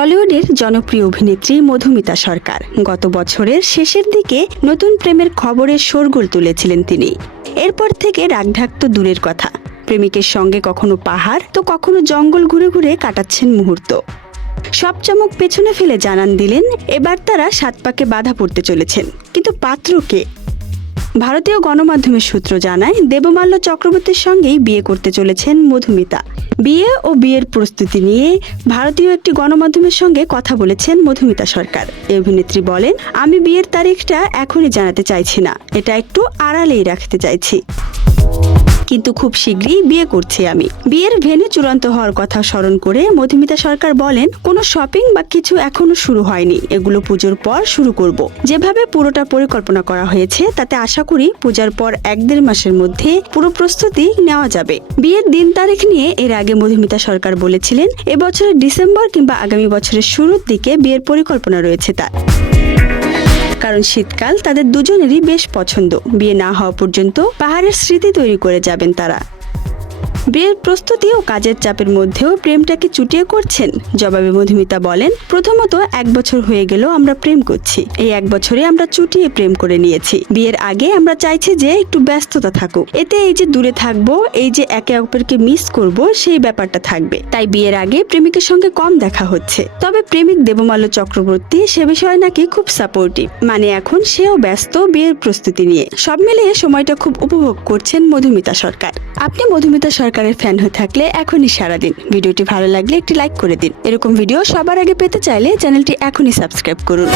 টলিউডের জনপ্রিয় অভিনেত্রী মধুমিতা সরকার। গত বছরের শেষের দিকে নতুন প্রেমের খবরে শোরগোল তুলেছিলেন তিনি। এরপর থেকে রাগঢাক তো দূরের কথা। প্রেমিকের সঙ্গে কখনো পাহাড়, তো কখনো জঙ্গল ঘুরে ঘুরে কাটাচ্ছেন মুহূর্ত। সব চমক পেছনে ফেলে জানান দিলেন, এবার তারা সাত পাকে বাধা পড়তে চলেছেন। কিন্তু পাত্রকে ভারতীয় গণমাধ্যমের সূত্র জানায়, দেবমাল্য চক্রবর্তীর সঙ্গেই বিয়ে করতে চলেছেন মধুমিতা। বিয়ে ও বিয়ের প্রস্তুতি নিয়ে ভারতীয় একটি গণমাধ্যমের সঙ্গে কথা বলেছেন মধুমিতা সরকার। অভিনেত্রী বলেন, আমি বিয়ের তারিখটা এখনই জানাতে চাইছি না, এটা একটু আড়ালেই রাখতে চাইছি। কিন্তু খুব শীঘ্রই বিয়ে করছি আমি। বিয়ের ভেন্যু চূড়ান্ত হওয়ার কথা স্মরণ করে মধুমিতা সরকার বলেন, কোনো শপিং বা কিছু এখনও শুরু হয়নি। এগুলো পুজোর পর শুরু করব। যেভাবে পুরোটা পরিকল্পনা করা হয়েছে, তাতে আশা করি পূজার পর এক দেড় মাসের মধ্যে পুরো প্রস্তুতি নেওয়া যাবে। বিয়ের দিন তারিখ নিয়ে এর আগে মধুমিতা সরকার বলেছিলেন, এবছরের ডিসেম্বর কিংবা আগামী বছরের শুরুর দিকে বিয়ের পরিকল্পনা রয়েছে তার। কারণ শীতকাল তাদের দুজনেরই বেশ পছন্দ। বিয়ে না হওয়া পর্যন্ত পাহাড়ের স্মৃতি তৈরি করে যাবেন তারা। বিয়ের প্রস্তুতি ও কাজের চাপের মধ্যেও প্রেমটাকে চুটিয়ে করছেন। জবাবে মধুমিতা বলেন, প্রথমত এক বছর হয়ে গেল আমরা প্রেম করছি। এই এক বছরে আমরা চুটিয়ে প্রেম করে নিয়েছি। বিয়ের আগে আমরা চাইছি যে একটু ব্যস্ততা থাকুক। এতে এই যে দূরে থাকব, এই যে একে অপরকে মিস করব, সেই ব্যাপারটা থাকবে। তাই বিয়ের আগে প্রেমিকের সঙ্গে কম দেখা হচ্ছে। তবে প্রেমিক দেবমাল্য চক্রবর্তী সে বিষয়ে নাকি খুব সাপোর্টিভ মানে এখন সেও ব্যস্ত বিয়ের প্রস্তুতি নিয়ে। সব মিলিয়ে সময়টা খুব উপভোগ করছেন মধুমিতা সরকার। আপনি মধুমিতা সরকারের ফ্যান হয়ে থাকলে এখনই সারা দিন ভিডিওটি ভালো লাগলে একটি লাইক করে দিন এরকম ভিডিও সবার আগে পেতে চাইলে চ্যানেলটি এখনই সাবস্ক্রাইব করুন.